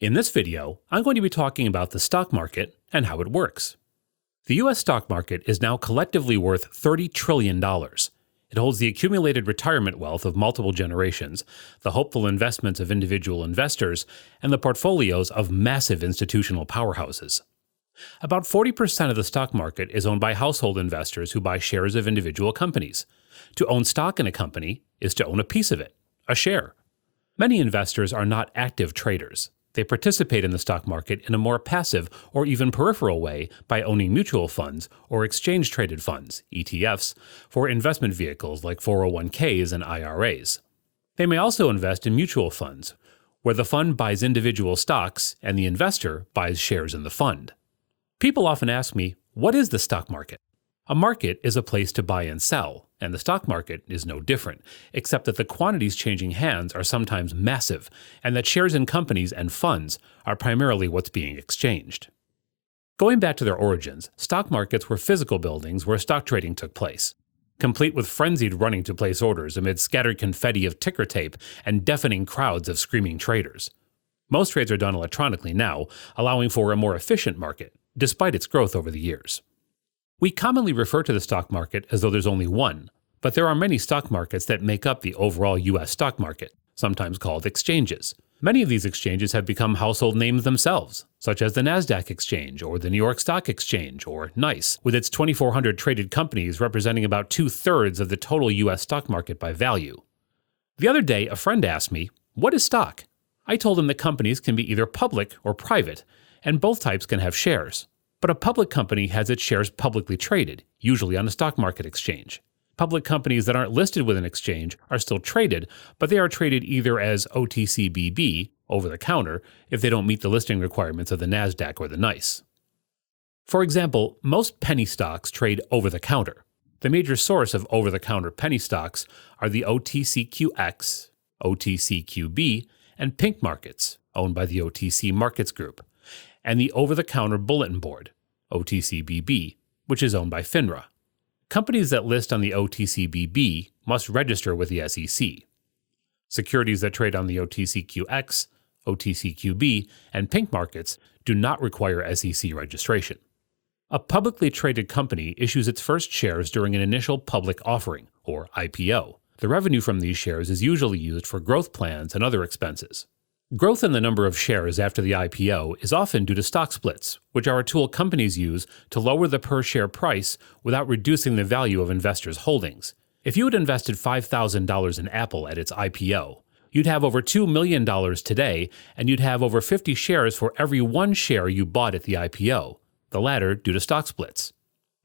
In this video, I'm going to be talking about the stock market and how it works. The US stock market is now collectively worth $30 trillion. It holds the accumulated retirement wealth of multiple generations, the hopeful investments of individual investors, and the portfolios of massive institutional powerhouses. About 40% of the stock market is owned by household investors who buy shares of individual companies. To own stock in a company is to own a piece of it, a share. Many investors are not active traders. They participate in the stock market in a more passive or even peripheral way by owning mutual funds or exchange-traded funds, ETFs, for investment vehicles like 401ks and IRAs. They may also invest in mutual funds, where the fund buys individual stocks and the investor buys shares in the fund. People often ask me, what is the stock market? A market is a place to buy and sell, and the stock market is no different, except that the quantities changing hands are sometimes massive, and that shares in companies and funds are primarily what's being exchanged. Going back to their origins, stock markets were physical buildings where stock trading took place, complete with frenzied running to place orders amid scattered confetti of ticker tape and deafening crowds of screaming traders. Most trades are done electronically now, allowing for a more efficient market, despite its growth over the years. We commonly refer to the stock market as though there's only one, but there are many stock markets that make up the overall U.S. stock market, sometimes called exchanges. Many of these exchanges have become household names themselves, such as the NASDAQ exchange or the New York Stock Exchange, or NYSE, with its 2,400 traded companies representing about 2/3 of the total U.S. stock market by value. The other day, a friend asked me, "What is stock?" I told him that companies can be either public or private, and both types can have shares. But a public company has its shares publicly traded, usually on a stock market exchange. Public companies that aren't listed with an exchange are still traded, but they are traded either as OTCBB, over-the-counter, if they don't meet the listing requirements of the NASDAQ or the NYSE. For example, most penny stocks trade over-the-counter. The major source of over-the-counter penny stocks are the OTCQX, OTCQB, and Pink markets, owned by the OTC Markets Group, and the over-the-counter bulletin board, OTCBB, which is owned by FINRA. Companies that list on the OTCBB must register with the SEC. Securities that trade on the OTCQX, OTCQB, and Pink markets do not require SEC registration. A publicly traded company issues its first shares during an initial public offering, or IPO. The revenue from these shares is usually used for growth plans and other expenses. Growth in the number of shares after the IPO is often due to stock splits, which are a tool companies use to lower the per-share price without reducing the value of investors' holdings. If you had invested $5,000 in Apple at its IPO, you'd have over $2 million today, and you'd have over 50 shares for every one share you bought at the IPO, the latter due to stock splits.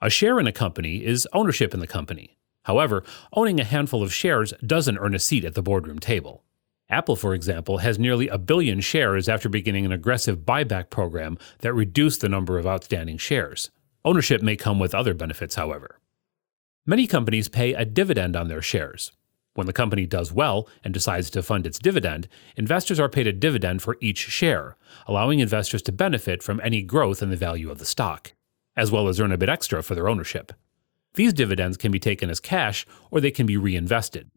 A share in a company is ownership in the company. However, owning a handful of shares doesn't earn a seat at the boardroom table. Apple, for example, has nearly 1 billion shares after beginning an aggressive buyback program that reduced the number of outstanding shares. Ownership may come with other benefits, however. Many companies pay a dividend on their shares. When the company does well and decides to fund its dividend, investors are paid a dividend for each share, allowing investors to benefit from any growth in the value of the stock, as well as earn a bit extra for their ownership. These dividends can be taken as cash or they can be reinvested.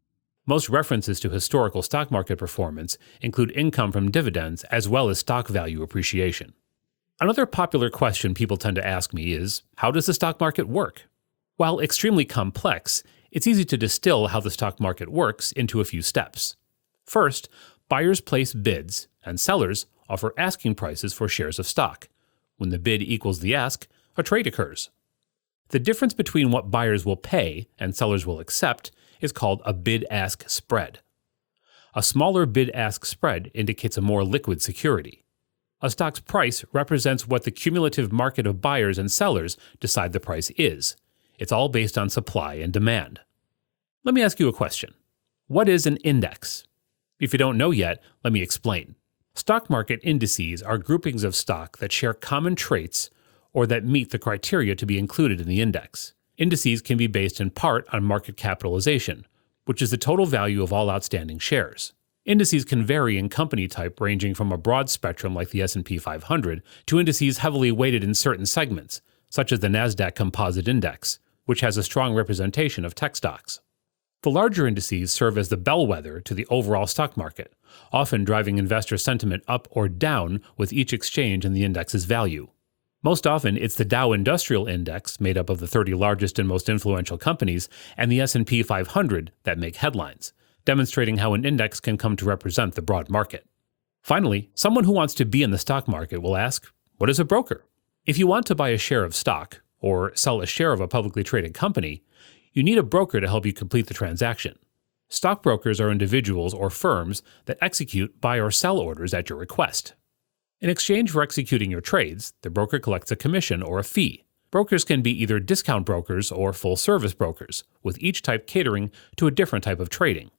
Most references to historical stock market performance include income from dividends as well as stock value appreciation. Another popular question people tend to ask me is, how does the stock market work? While extremely complex, it's easy to distill how the stock market works into a few steps. First, buyers place bids, and sellers offer asking prices for shares of stock. When the bid equals the ask, a trade occurs. The difference between what buyers will pay and sellers will accept is called a bid-ask spread. A smaller bid-ask spread indicates a more liquid security. A stock's price represents what the cumulative market of buyers and sellers decide the price is. It's all based on supply and demand. Let me ask you a question. What is an index? If you don't know yet, let me explain. Stock market indices are groupings of stock that share common traits or that meet the criteria to be included in the index. Indices can be based in part on market capitalization, which is the total value of all outstanding shares. Indices can vary in company type, ranging from a broad spectrum like the S&P 500 to indices heavily weighted in certain segments, such as the NASDAQ Composite Index, which has a strong representation of tech stocks. The larger indices serve as the bellwether to the overall stock market, often driving investor sentiment up or down with each exchange in the index's value. Most often, it's the Dow Industrial Index, made up of the 30 largest and most influential companies, and the S&P 500 that make headlines, demonstrating how an index can come to represent the broad market. Finally, someone who wants to be in the stock market will ask, what is a broker? If you want to buy a share of stock, or sell a share of a publicly traded company, you need a broker to help you complete the transaction. Stockbrokers are individuals or firms that execute buy or sell orders at your request. In exchange for executing your trades, the broker collects a commission or a fee. Brokers can be either discount brokers or full-service brokers, with each type catering to a different type of trading.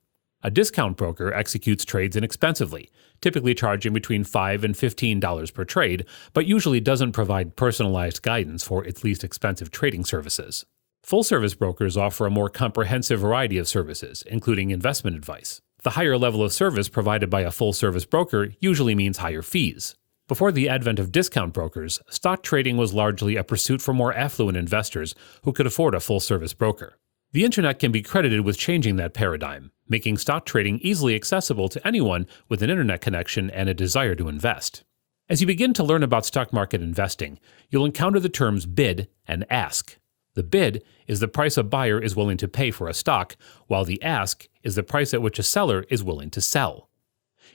A discount broker executes trades inexpensively, typically charging between $5 and $15 per trade, but usually doesn't provide personalized guidance for its least expensive trading services. Full-service brokers offer a more comprehensive variety of services, including investment advice. The higher level of service provided by a full-service broker usually means higher fees. Before the advent of discount brokers, stock trading was largely a pursuit for more affluent investors who could afford a full-service broker. The internet can be credited with changing that paradigm, making stock trading easily accessible to anyone with an internet connection and a desire to invest. As you begin to learn about stock market investing, you'll encounter the terms bid and ask. The bid is the price a buyer is willing to pay for a stock, while the ask is the price at which a seller is willing to sell.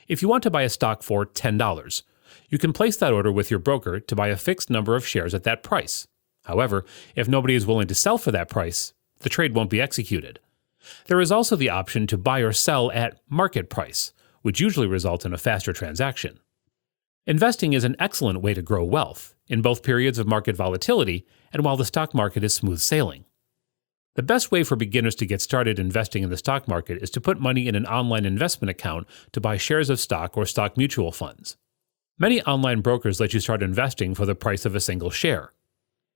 If you want to buy a stock for $10, you can place that order with your broker to buy a fixed number of shares at that price. However, if nobody is willing to sell for that price, the trade won't be executed. There is also the option to buy or sell at market price, which usually results in a faster transaction. Investing is an excellent way to grow wealth, in both periods of market volatility and while the stock market is smooth sailing. The best way for beginners to get started investing in the stock market is to put money in an online investment account to buy shares of stock or stock mutual funds. Many online brokers let you start investing for the price of a single share.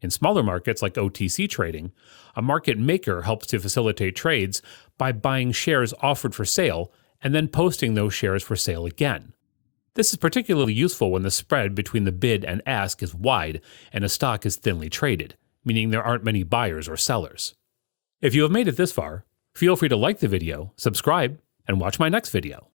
In smaller markets like OTC trading, a market maker helps to facilitate trades by buying shares offered for sale and then posting those shares for sale again. This is particularly useful when the spread between the bid and ask is wide and a stock is thinly traded, meaning there aren't many buyers or sellers. If you have made it this far, feel free to like the video, subscribe, and watch my next video.